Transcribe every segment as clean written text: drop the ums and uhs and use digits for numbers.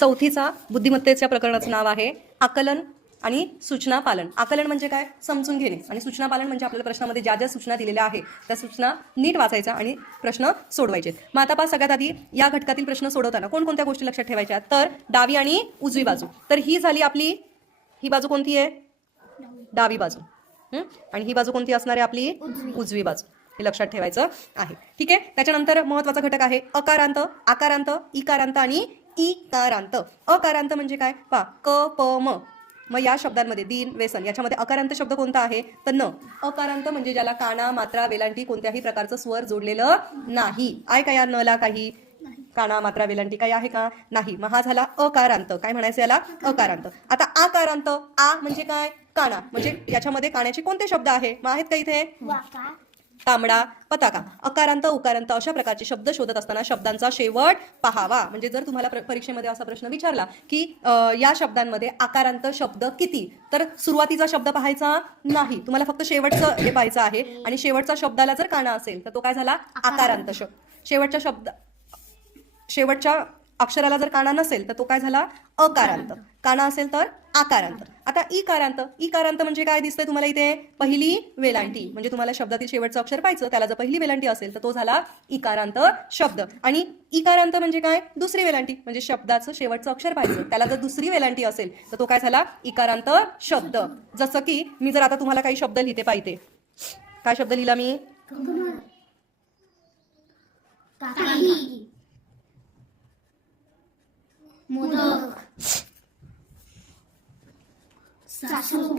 चौथीचा बुद्धिमत्तेच्या प्रकरणाचं नाव आहे आकलन आणि सूचना पालन. आकलन म्हणजे काय? समजून घेणे. आणि सूचना पालन म्हणजे आपल्याला प्रश्नामध्ये ज्या ज्या सूचना दिलेल्या आहे त्या सूचना नीट वाचायच्या आणि प्रश्न सोडवायचे. मग आता सगळ्यात आधी या घटकातील प्रश्न सोडवताना कोणकोणत्या गोष्टी लक्षात ठेवायच्या? तर डावी आणि उजवी बाजू. तर ही झाली आपली, ही बाजू कोणती आहे? डावी बाजू. आणि ही बाजू कोणती असणार आहे? आपली उजवी बाजू. हे लक्षात ठेवायचं आहे. ठीक आहे. त्याच्यानंतर महत्वाचा घटक आहे अकारांत, आकारांत, इकारांत आणि इकारांत. अकारांत म्हणजे काय? पहा, क प म. मग या शब्दांमध्ये दिन, व्यसन याच्यामध्ये अकारांत शब्द कोणता आहे? तर न. अकारांत म्हणजे ज्याला काना, मात्रा, वेलांटी कोणत्याही प्रकारचं स्वर जोडलेलं नाही. आहे का या नला काही? काना, मात्रा, वेलांटी काही आहे का? नाही. मग हा झाला अकारांत. काय म्हणायचं याला? अकारांत. आता आकारांत. आ म्हणजे काय? काना. म्हणजे याच्यामध्ये काण्याचे कोणते शब्द आहे? मग आहेत का इथे? तांबडा, पताका. अकारांत, उकारांत अशा प्रकारचे शब्द शोधत असताना शब्दांचा शेवट पहावा. म्हणजे जर तुम्हाला परीक्षेमध्ये असा प्रश्न विचारला की या शब्दांमध्ये आकारांत शब्द किती, तर सुरुवातीचा शब्द पाहायचा नाही, तुम्हाला फक्त शेवटचं हे पाहायचं आहे. आणि शेवटचा शब्दाला जर काना असेल तर तो काय झाला? आकारांत शब्द. शेवटच्या अक्षराला जर काना नसेल तर तो काय झाला? अकारांत. काना असेल तर आकारांत. आता इकारांत. इकारांत म्हणजे काय दिसतंय तुम्हाला इथे? पहिली वेलांटी. म्हणजे तुम्हाला शब्दातील शेवटचं अक्षर पाहायचं, त्याला जर पहिली वेलांटी असेल तर तो झाला इकारांत शब्द. आणि इकारांत म्हणजे काय? दुसरी वेलांटी. म्हणजे शब्दाचं शेवटचं अक्षर पाहायचं, त्याला जर दुसरी वेलांटी असेल तर तो काय झाला? इकारांत शब्द. जसं की मी जर आता तुम्हाला काही शब्द लिहिते पाहिजे. काय शब्द लिहिला मी? मोदक, सासू,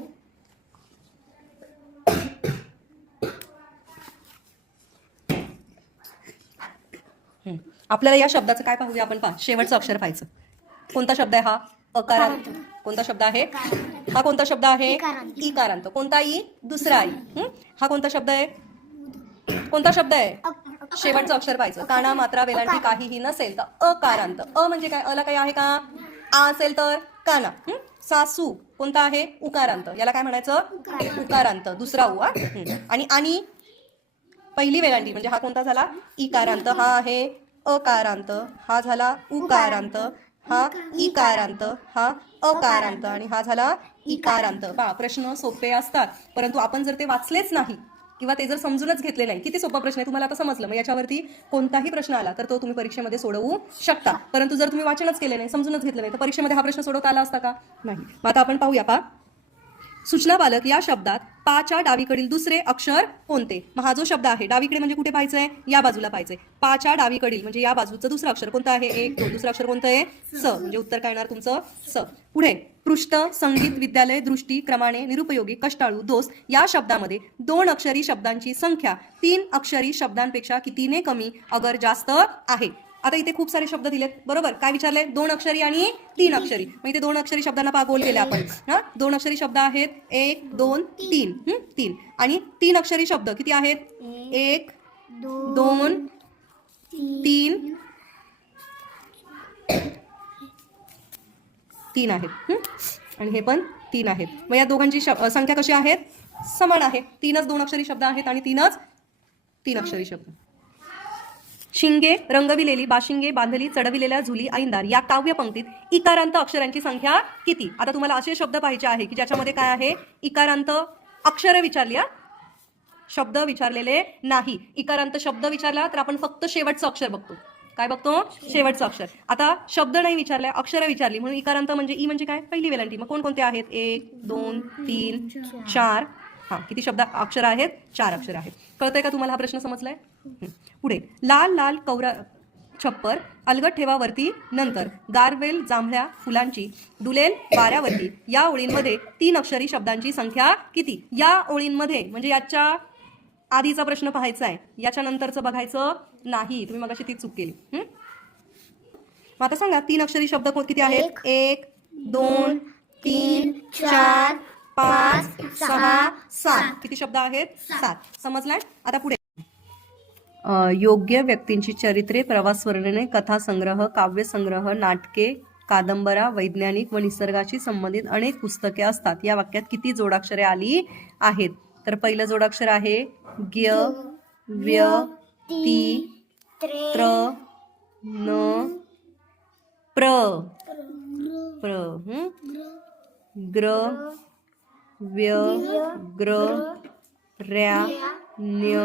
आपल्याला या शब्दाचं काय पाहूया आपण? पहा, शेवटचं अक्षर पाहायचं. कोणता शब्द आहे हा? अकारांत. कोणता शब्द आहे हा? कोणता शब्द आहे? इकारांत. कोणता? ई. दुसरा ई. हा कोणता शब्द आहे? कोणता शब्द आहे? शेवटचं अक्षर पाहायचं. काना, मात्रा, वेलांटी काहीही नसेल तर अकारांत. अ म्हणजे काय? अला काही आहे का? आ असेल तर काना. सासू कोणता आहे? उकारांत. याला काय म्हणायचं? उकारांत. दुसरा उ. आणि पहिली वेलांटी म्हणजे हा कोणता झाला? इकारांत. हा आहे अकारांत. हा झाला उकारांत. हा इकारांत. हा अकारांत. आणि हा झाला इकारांत. पहा, प्रश्न सोपे असतात, परंतु आपण जर ते वाचलेच नाही किंवा ते जर समजूनच घेतले नाही. किती सोपा प्रश्न आहे, तुम्हाला आता समजलं. मग याच्यावरती कोणताही प्रश्न आला तर तो तुम्ही परीक्षेमध्ये सोडवू शकता. परंतु जर तुम्ही वाचनच केले नाही, समजूनच घेतलं नाही, तर परीक्षेमध्ये हा प्रश्न सोडवता आला असता का? नाही. मग आता आपण पाहूया. पहा, सूचना पालक या शब्दात पाच्या डावीकडील दुसरे अक्षर कोणते? मग हा जो शब्द आहे डावीकडे म्हणजे कुठे पाहायचंय? या बाजूला पाहायचंय. पाच्या डावीकडील म्हणजे या बाजूचं दुसरं अक्षर कोणतं आहे? 1, 2. दुसरं अक्षर कोणतं आहे? स. म्हणजे उत्तर काय येणार तुमचं? स. पुढे पृष्ठ, संगीत, विद्यालय, दृष्टी, क्रमाने, निरुपयोगी, कष्टाळू, दोष या शब्दामध्ये 2 अक्षरी शब्दांची संख्या 3 अक्षरी शब्दांपेक्षा कितीने कमी अगर जास्त आहे? आता इथे खूप सारे शब्द दिलेत, बरोबर? काय विचारले? 2 अक्षरी आणि 3 अक्षरी. मग इथे 2 अक्षरी शब्दांना पहा गोल केले आपण. 2 अक्षरी शब्द आहेत 1, 2, 3. 3. आणि 3 अक्षरी शब्द किती आहेत? 1, 2, 3. 3 आहेत. आणि हे पण 3 आहेत. मग या दोघांची संख्या कशी आहेत? समान आहे. 3च 2 अक्षरी शब्द आहेत आणि 3च 3 अक्षरी शब्द. शिंगे, रंगविलेली, बाशिंगे, बांधली, चढविलेल्या झुली, ऐंदार या काव्य पंक्तीत इकारांत अक्षरांची संख्या किती? आता तुम्हाला असे शब्द पाहिजे आहे की ज्याच्यामध्ये काय आहे? इकारांत अक्षर विचारली, शब्द विचारलेले नाही. इकारांत शब्द विचारला तर आपण फक्त शेवटचं अक्षर बघतो. काय बघतो? शेवटचं अक्षर. आता शब्द नाही विचारले, अक्षर विचारली, म्हणून इकारांत म्हणजे ई म्हणजे काय? पहिली वेलांटी. मग कोणकोणते आहेत? 1, 2, 3, 4. किती शब्द अक्षर आहेत? 4 अक्षर आहेत. कळतंय का तुम्हाला? हा प्रश्न समजलाय? पुढे लाल लाल कौरा छप्पर अलगट ठेवा वरती नंतर गारवेल जांभळ्या फुलांची डुलेल वाऱ्यावरती या ओळींमध्ये 3 अक्षरी शब्दांची संख्या किती? या ओळींमध्ये म्हणजे याच्या आधीचा प्रश्न पाहायचा आहे, याच्या नंतरचं बघायचं नाही. तुम्ही मगाशी ती चूक केली. मग आता सांगा 3 अक्षरी शब्द किती आहेत? 1, 2, 3, 4, 5, 6, 7. किती शब्द आहेत? 7. समजलाय? आता पुढे योग्य व्यक्तींची चरित्रे, प्रवास वर्णने, कथासंग्रह, काव्यसंग्रह, नाटके, कादंबरा, वैज्ञानिक व निसर्गाशी संबंधित अनेक पुस्तके असतात. या वाक्यात किती जोडाक्षरे आली आहेत? तर पहिलं जोडाक्षर आहे ग्य, व्य, ती, त्र, न, प्र प्र ग्र व्य ग्र रॅ न्य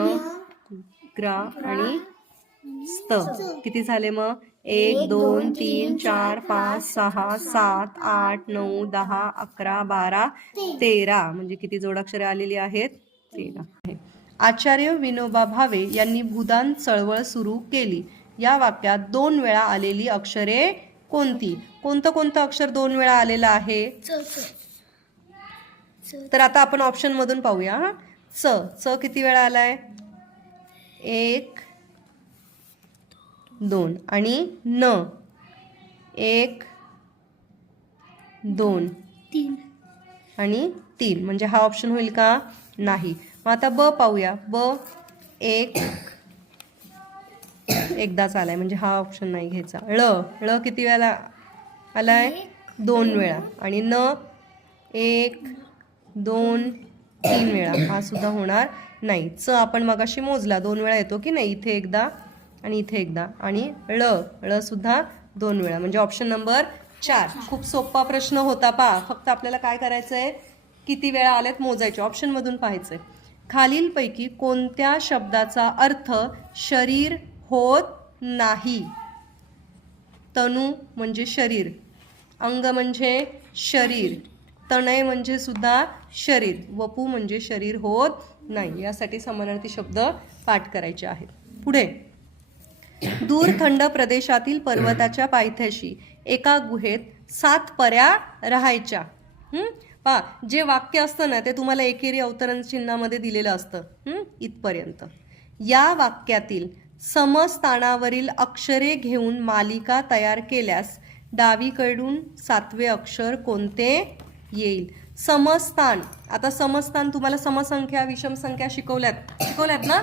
ग्रा आणि स्त. किती झाले मग? 1 2 3 4 5 6 7 8 9 10 11 12 13. म्हणजे किती जोडाक्षरे आलेली आहेत? 13. आचार्य विनोबा भावे यांनी भूदान चळवळ सुरू केली. या वाक्यात 2 वेळा आलेली अक्षरे कोणती? कोणतं कोणतं अक्षर 2 वेळा आलेलं आहे? तर आता आपण ऑप्शन मधून पाहूया. च च किती वेळा आलाय? 1 2 आणि न 1 2 3 आणि 3. म्हणजे हा ऑप्शन होईल का? नाही. मग आता ब पाहूया. ब 1 एकदाच आलाय म्हणजे हा ऑप्शन नाही घ्यायचा. ळ ळ किती वेळा आलाय? 2 वेळा. आणि न 1 2 3 वेळा. हा सुद्धा होणार नाही. च आपण मगाशी मोजला 2 वेळा येतो की नाही? इथे एकदा आणि इथे एकदा. आणि ळ ळ सुद्धा 2 वेळा. म्हणजे ऑप्शन नंबर 4. खूप सोपा प्रश्न होता पहा. फक्त आपल्याला काय करायचंय? किती वेळा आल्यात मोजायचे. ऑप्शन मधून पाहायचंय. खालीलपैकी कोणत्या शब्दाचा अर्थ शरीर होत नाही? तनू म्हणजे शरीर, अंग म्हणजे शरीर, तनय म्हणजे सुद्धा शरीर, वपू म्हणजे शरीर होत नाही. यासाठी समानार्थी शब्द पाठ करायचे आहेत. पुढे. दूर थंड प्रदेशातील पर्वताच्या पायथ्याशी एका गुहेत 7 पऱ्या राहायच्या. पहा, जे वाक्य असतं ना ते तुम्हाला एकेरी अवतरण चिन्हामध्ये दिलेलं असतं इथपर्यंत. या वाक्यातील समस्थानावरील अक्षरे घेऊन मालिका तयार केल्यास डावीकडून 7वे अक्षर कोणते येईल? समस्थान. आता समस्थान तुम्हाला समसंख्या विषम संख्या शिकवल्यात ना?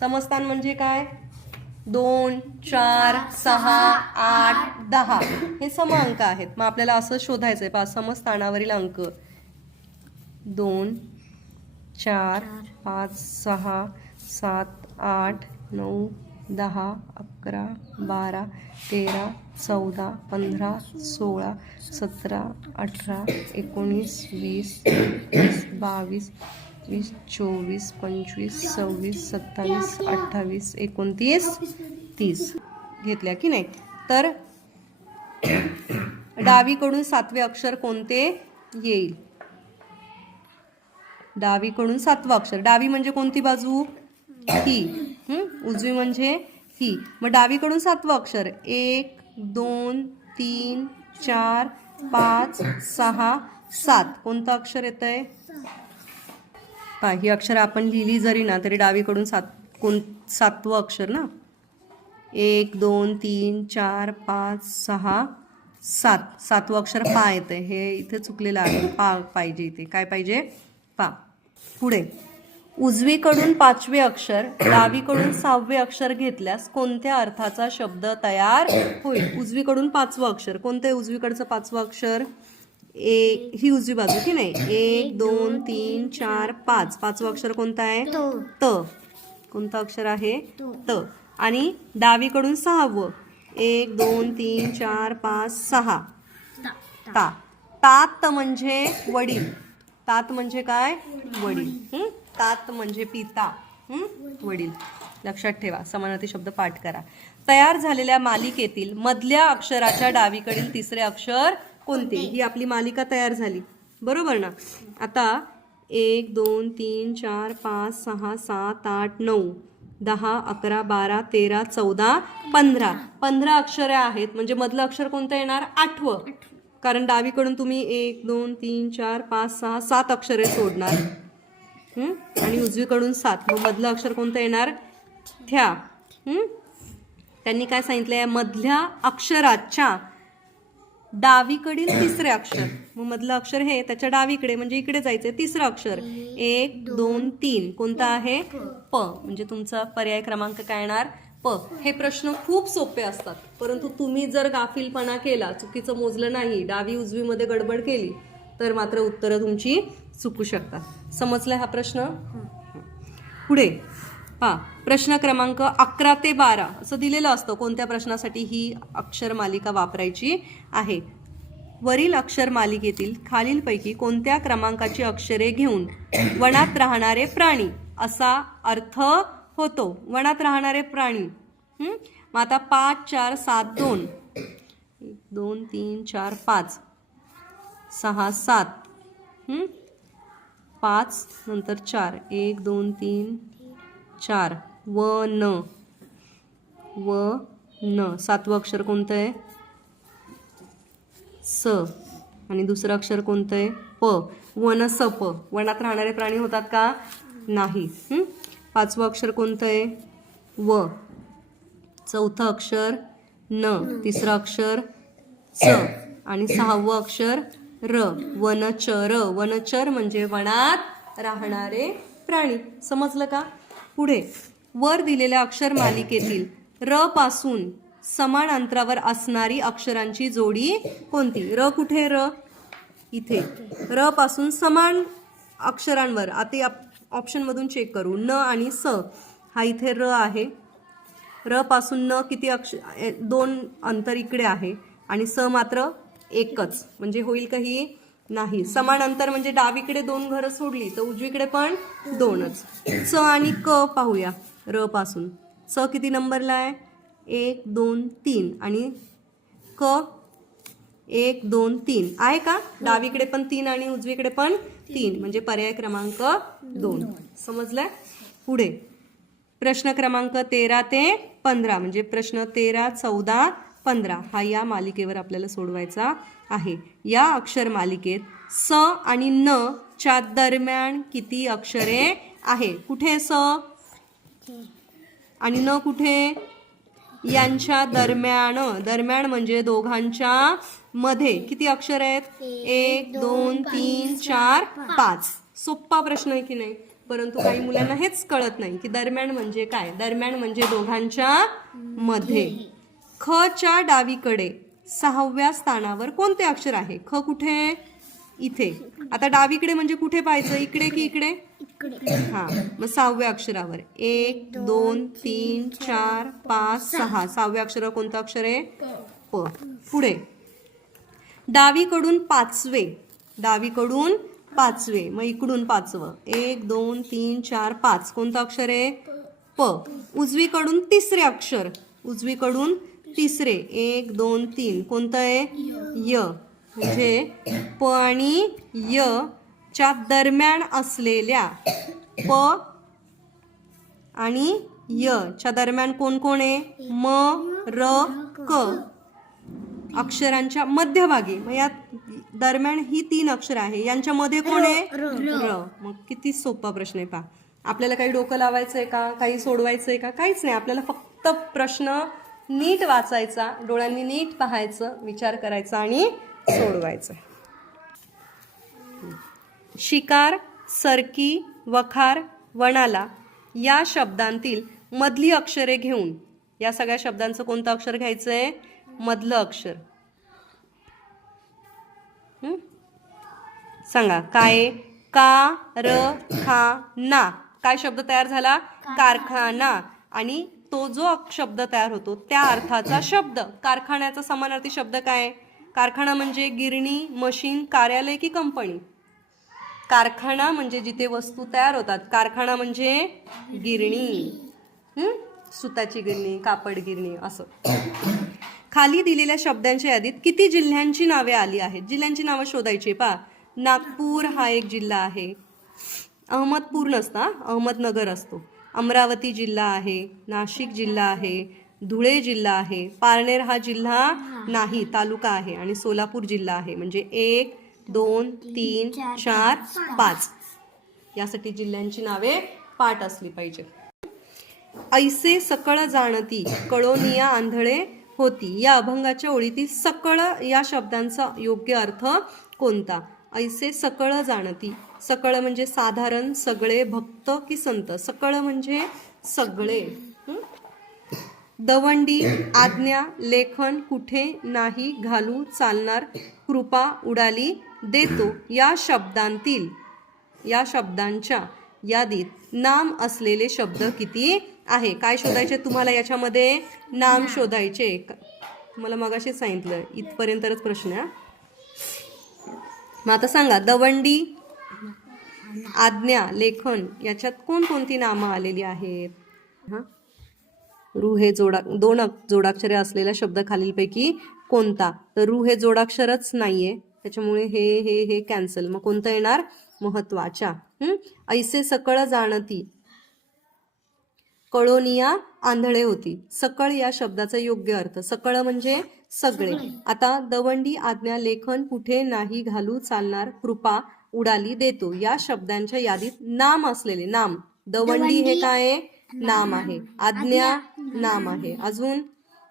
समस्थान म्हणजे काय? 2 4 6 8 10 हे सम अंक आहेत. मग आपल्याला असं शोधायचंय पहा. समस्थानावरील अंक 2 4 5 6 7 8 9 10 11 12 13 14 15 16 17 18 19 20 21 22 23 24 25 26 27 28 29 30 घेतल्या की नाही? तर डावीकडून 7वे अक्षर कोणते येईल? डावीकडून 7वं अक्षर. डावी म्हणजे कोणती बाजू? ही. उजवी म्हणजे ही. मग डावीकडून 7वं अक्षर 1 2 3 4 5 6 7. कोणतं अक्षर येतंय? ही अक्षर आपण लिहिली जरी ना तरी डावीकडून 7वं अक्षर ना. 1 2 3 4 5 6 7. 7वं अक्षर पा येतंय. हे इथे चुकलेलं आहे. पा पाहिजे इथे. काय पाहिजे? पा. पुढे. उजवीकडून 5वे अक्षर डावीकडून 6वे अक्षर घेतल्यास कोणत्या अर्थाचा शब्द तयार होईल? उजवीकडून 5वं अक्षर कोणतं आहे? उजवीकडचं 5वं अक्षर ही उजवी बाजू की नाही? 1 2 3 4 5. 5वं अक्षर कोणतं आहे? त. कोणतं अक्षर आहे? त. आणि डावीकडून 6वं 1 2 3 4 5 6 ता. तात म्हणजे वडील. तात म्हणजे काय? वडील. तात म्हणजे पिता, वडील. लक्षात ठेवा. समानार्थी शब्द पाठ करा. तयार झालेल्या मालिकेतील मधल्या अक्षराच्या डावीकडील 3रे अक्षर कोणते? ही आपली मालिका तयार झाली बरोबर ना. आता 1 2 3 4 5 6 7 8 9 10 11 12 13 14 15. 15 अक्षरे आहेत. म्हणजे मधलं अक्षर कोणतं येणार? 8वं. कारण डावीकडून तुम्ही 1 2 3 4 5 6 7 अक्षरे सोडणार आणि उजवीकडून 7. मग मधलं अक्षर कोणतं येणार? थ्या. त्यांनी काय सांगितलंय? मधल्या अक्षराच्या डावीकडील 3रे अक्षर. मग मधलं अक्षर हे त्याच्या डावीकडे म्हणजे इकडे जायचंय. 3रं अक्षर 1 2 3 कोणतं आहे? प. म्हणजे तुमचा पर्याय क्रमांक काय येणार? प. हे प्रश्न खूप सोपे असतात परंतु तुम्ही जर गाफीलपणा केला, चुकीचं मोजलं नाही, डावी उजवीमध्ये गडबड केली तर मात्र उत्तरं तुमची चुकू शकतात. समजलाय हा प्रश्न? पुढे. प्रश्न क्रमांक 11 ते 12 असं दिलेलं असतं कोणत्या प्रश्नासाठी ही अक्षर मालिका वापरायची आहे. वरील अक्षर मालिकेतील खालीलपैकी कोणत्या क्रमांकाची अक्षरे घेऊन वनात राहणारे प्राणी असा अर्थ होतो. वनात राहणारे प्राणी. मग आता 5 4 7 2 1 2 3 4 5 6 7 5 नंतर 4 1 2 3 4 वन सातवं अक्षर कोणतं आहे स आणि दुसरं अक्षर कोणतं आहे प. वन स प. वनात राहणारे प्राणी होतात का नाही. पाचवं अक्षर कोणतं आहे व. चौथं अक्षर न. तिसरं अक्षर च आणि सहावं अक्षर र. वनचर. वनचर म्हणजे वनात राहणारे प्राणी. समजलं का. पुढे वर दिलेल्या अक्षर मालिकेतील र पासून समान अंतरावर असणारी अक्षरांची जोडी कोणती. र कुठे र इथे. र पासून समान अक्षरांवर आता ऑप्शनमधून चेक करू. न आणि स हा इथे र आहे. र पासून न किती अक्षर 2 अंतर इकडे आहे आणि स मात्र एकच म्हणजे होईल का ही नाही. समान अंतर म्हणजे डावीकडे 2 घरं सोडली तर उजवीकडे पण 2च. च आणि क पाहूया. र पासून च किती नंबरला आहे 1 2 3 आणि क 1 2 3 आहे का. डावीकडे पण 3 आणि उजवीकडे पण 3 म्हणजे पर्याय क्रमांक 2. समजलंय. पुढे प्रश्न क्रमांक 13 ते 15 म्हणजे प्रश्न 13 14 15 हा या मालिकेवर आपल्याला सोडवायचा आहे. या अक्षर मालिकेत स आणि न च्या दरम्यान किती अक्षरे आहे. कुठे स आणि न कुठे. यांच्या दरम्यान. दरम्यान म्हणजे दोघांच्या मध्ये किती अक्षर आहेत 1 2 3 4 5. सोप्पा प्रश्न आहे की नाही. परंतु काही मुलांना हेच कळत नाही की दरम्यान म्हणजे काय. दरम्यान म्हणजे दोघांच्या मध्ये. ख च्या डावीकडे 6व्या स्थानावर कोणते अक्षर आहे. ख कुठे इथे. आता डावीकडे म्हणजे कुठे पाहायचं इकडे की इकडे. हा मग 6व्या अक्षरावर 1 2 3 4 5 6 6व्या अक्षरावर कोणतं अक्षर आहे प. पुढे डावीकडून 5वे. डावीकडून 5वे मग इकडून 5वं 1 2 3 4 5 कोणतं अक्षर आहे प. उजवीकडून 3रे अक्षर. उजवीकडून 3रे 1 2 3 कोणतं आहे य. म्हणजे प आणि य च्या दरम्यान असलेल्या प आणि य च्या दरम्यान कोण कोण आहे म र क अक्षरांच्या मध्यभागी. मग या दरम्यान ही 3 अक्षर आहे यांच्या मध्ये कोण आहे र. मग किती सोपा प्रश्न आहे पहा. आपल्याला काही डोकं लावायचं आहे का काही सोडवायचं आहे का काहीच नाही. आपल्याला फक्त प्रश्न नीट वाचायचा डोळ्यांनी नीट पाहायचं विचार करायचा आणि सोडवायचं. शिकार सरकी वखार वनाला या शब्दांतील मधली अक्षरे घेऊन या सगळ्या शब्दांचं कोणतं अक्षर घ्यायचं आहे मधलं अक्षर. सांगा काय. का र खा ना. काय शब्द तयार झाला कारखाना. आणि तो जो शब्द तयार होतो त्या अर्थाचा शब्द. कारखान्याचा समानार्थी शब्द काय. कारखाना म्हणजे गिरणी मशीन कार्यालय की कंपनी. कारखाना म्हणजे जिथे वस्तू तयार होतात. कारखाना म्हणजे गिरणी. सुताची गिरणी कापड गिरणी असं. खाली दिलेल्या शब्दांच्या यादीत किती जिल्ह्यांची नावे आली आहेत. जिल्ह्यांची नावं शोधायची. पहा नागपूर हा एक जिल्हा आहे. अहमदपूर नसता अहमदनगर असतो. अमरावती जिल्हा आहे. नाशिक जिल्हा आहे. धुळे जिल्हा आहे. पारनेर हा जिल्हा नाही तालुका आहे. आणि सोलापूर जिल्हा आहे. म्हणजे 1 2 3 4 5 यासाठी जिल्ह्यांची नावे पाठ असली पाहिजे. ऐसे सकळ जाणती कळोनिया आंधळे होती या अभंगाच्या ओळीतील सकळ या शब्दांचा योग्य अर्थ कोणता. ऐसे सकळ जाणती. सकळ म्हणजे साधारण सगळे भक्त की संत. सकळ म्हणजे सगळे. दवंडी आज्ञा लेखन कुठे नाही घालू चालणार कृपा उडाली देतो या शब्दांच्या यादीत नाम असलेले शब्द किती आहे? काय शोधायचे तुम्हाला याच्यामध्ये? नाम शोधायचे. तुम्हाला मगाशीच सांगितलं, इथपर्यंतच प्रश्न आहे. मग आता सांगा, दवंडी, आज्ञा, लेखन याच्यात कोणकोणती नामं आलेली आहेत? हां, रू हे दोन जोडाक्षरे असलेला शब्द खालीलपैकी कोणता? तर रू हे जोडाक्षरच नाहीये, त्याच्यामुळे हे कॅन्सल. मग कोणतं येणार? महत्वाच्या. ऐसे सकळ जाणती, कळोनिया आंधळे होती. सकळ या शब्दाचा योग्य अर्थ, सकळ म्हणजे सगळे. आता दवंडी, आज्ञा, लेखन, कुठे नाही घालू चालणार, कृपा, उडाली, देतो या शब्दांच्या यादीत नाम असलेले. नाम, दवंडी हे काय आहे? नाम आहे. आज्ञा नाम आहे. अजून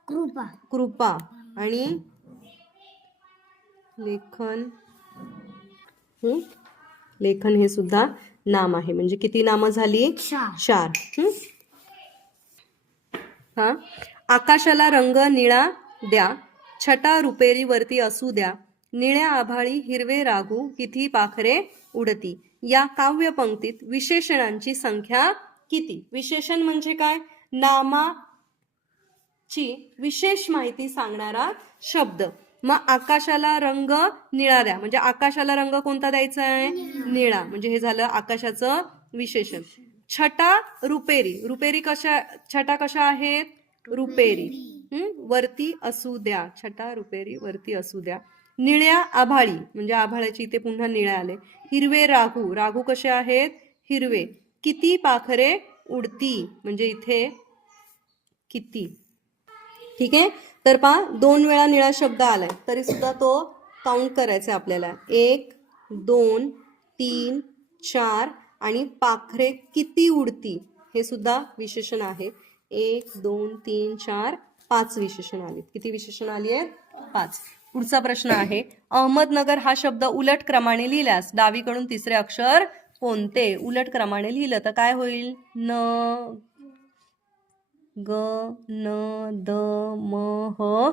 कृपा कृपा आणि लेखन. लेखन हे सुद्धा नाम आहे. म्हणजे किती नामं झाली? 4. हा, आकाशाला रंग निळा द्या, छटा रुपेरी वरती असू द्या, निळ्या आभाळी हिरवे राघू, किती पाखरे उडती. या काव्य पंक्तीत विशेषणांची संख्या किती? विशेषण म्हणजे काय? नामाची विशेष माहिती सांगणारा शब्द. मग आकाशाला रंग निळा द्या, म्हणजे आकाशाला रंग कोणता द्यायचा आहे? निळा. म्हणजे हे झालं आकाशाचं विशेषण. छटा रुपेरी, रुपेरी कशा, छटा कशा आहेत? रुपेरी. वरती असू द्या, छटा रुपेरी वरती असू द्या. निळ्या आभाळी, म्हणजे आभाळाची इथे पुन्हा निळ्या आले. हिरवे राघू, राघू कसे आहेत? हिरवे. किती पाखरे उडती, म्हणजे इथे किती. ठीक आहे. तर पहा, 2 वेळा निळा शब्द आलाय, तरी सुद्धा तो काउंट करायचा आपल्याला. 1, 2, 3, 4 आणि पाखरे किती उडती हे सुद्धा विशेषण आहे. 1, 2, 3, 4, 5 विशेषण आले. किती विशेषण आली आहेत? 5. पुढचा प्रश्न आहे, अहमदनगर हा शब्द उलट क्रमाने लिहिल्यास डावीकडून तिसरे अक्षर कोणते? उलट क्रमाने लिहिलं तर काय होईल? न, ग, न, द, म, ह,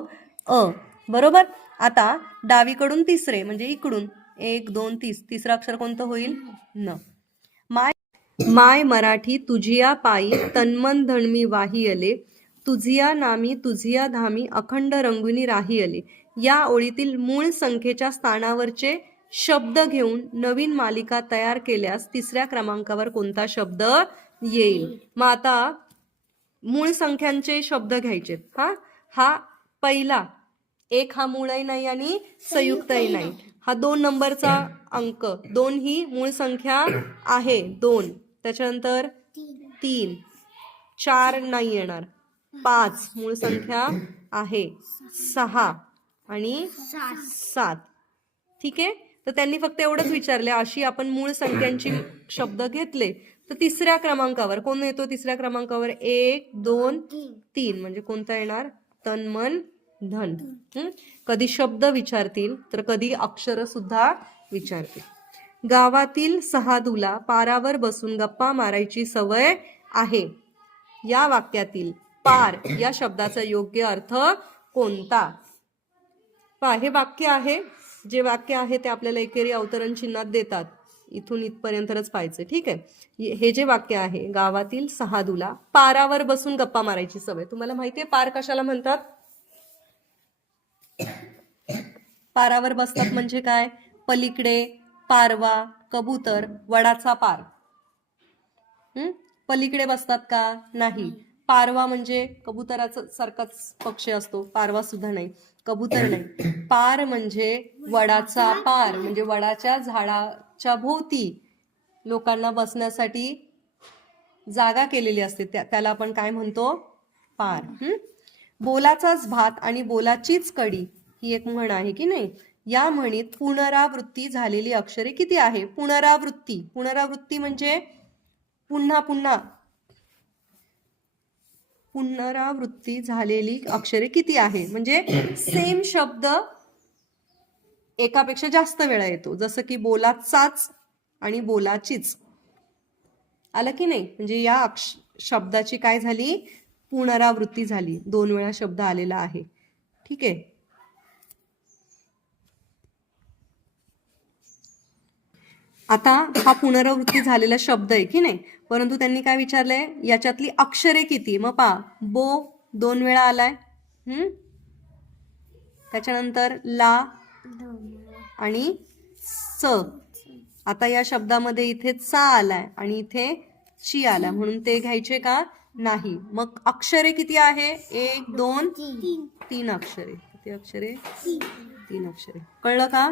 अ. बरोबर. आता डावीकडून तिसरे म्हणजे इकडून 1, 2, 3, तिसरं अक्षर कोणतं होईल? न. माय मराठी तुझिया पायी तन्मन धणमी वाहियले, तुझिया नामी तुझिया धामी अखंड रंगुनी राहियले. या ओळीतील मूळ संख्येच्या स्थानावरचे शब्द घेऊन नवीन मालिका तयार केल्यास तिसऱ्या क्रमांकावर कोणता शब्द येईल? मग आता मूळ संख्यांचे शब्द घ्यायचे. हा पहिला 1 हा मूळही नाही आणि संयुक्तही नाही. हा 2 नंबरचा अंक, 2 ही मूळ संख्या आहे, 2. त्याच्यानंतर 3, 4 नाही येणार, 5 मूळ संख्या आहे, 6 आणि 7. ठीक आहे. तर त्यांनी फक्त एवढंच विचारले, अशी आपण मूळ संख्यांची शब्द घेतले तर तिसऱ्या क्रमांकावर कोण येतो? तिसऱ्या क्रमांकावर 1, 2, 3 म्हणजे कोणता येणार? तन, मन, धन. कधी शब्द विचारतील तर कधी अक्षर सुद्धा विचारतील. गावातील सहादूला पारावर बसून गप्पा मारायची सवय आहे. या वाक्यातील पार या शब्दाचा योग्य अर्थ कोणता? पहा, हे वाक्य आहे, जे वाक्य आहे ते आपल्याला एकेरी अवतरण चिन्हात देतात. इथून इथपर्यंतच पाहायचं. ठीक आहे. हे जे वाक्य आहे, गावातील सहादूला पारावर बसून गप्पा मारायची सवय. तुम्हाला माहितीये पार कशाला म्हणतात? पारावर बसतात म्हणजे काय? पलीकडे पारवा, कबूतर, वडाचा पार. पलीकडे बसतात का? नाही. पारवा म्हणजे कबुतराचा सारखाच पक्षी असतो, पारवा सुद्धा नाही, कबूतर नाही. पार म्हणजे वडाचा पार, म्हणजे वडाच्या झाडाच्या भोवती लोकांना बसण्यासाठी जागा केलेली असते, त्याला आपण काय म्हणतो? पार. बोलाचाच भात आणि बोलाचीच कडी ही एक म्हण आहे की नाही? या म्हणीत पुनरावृत्ती झालेली अक्षरे किती आहे? पुनरावृत्ती, पुनरावृत्ती म्हणजे पुन्हा पुन्हा, पुनरावृत्ती झालेली अक्षरे किती आहे? म्हणजे सेम शब्द एकापेक्षा जास्त वेळा येतो, जसं की बोलाचाच आणि बोलाचीच. आलं की नाही? म्हणजे या शब्दाची काय झाली? पुनरावृत्ती झाली, 2 वेळा शब्द आलेला आहे. ठीक आहे. आता हा पुनरावृत्ती झालेला शब्द आहे की नाही, परंतु त्यांनी काय विचारलंय याच्यातली अक्षरे किती. मग पहा बो 2 वेळा आलाय, त्याच्यानंतर ला आणि स. आता या शब्दामध्ये इथे चा आलाय आणि इथे ची आलाय, म्हणून ते घ्यायचे का नाही. मग अक्षरे किती आहे 1 2 3 अक्षरे. किती अक्षरे 3 अक्षरे. कळलं का.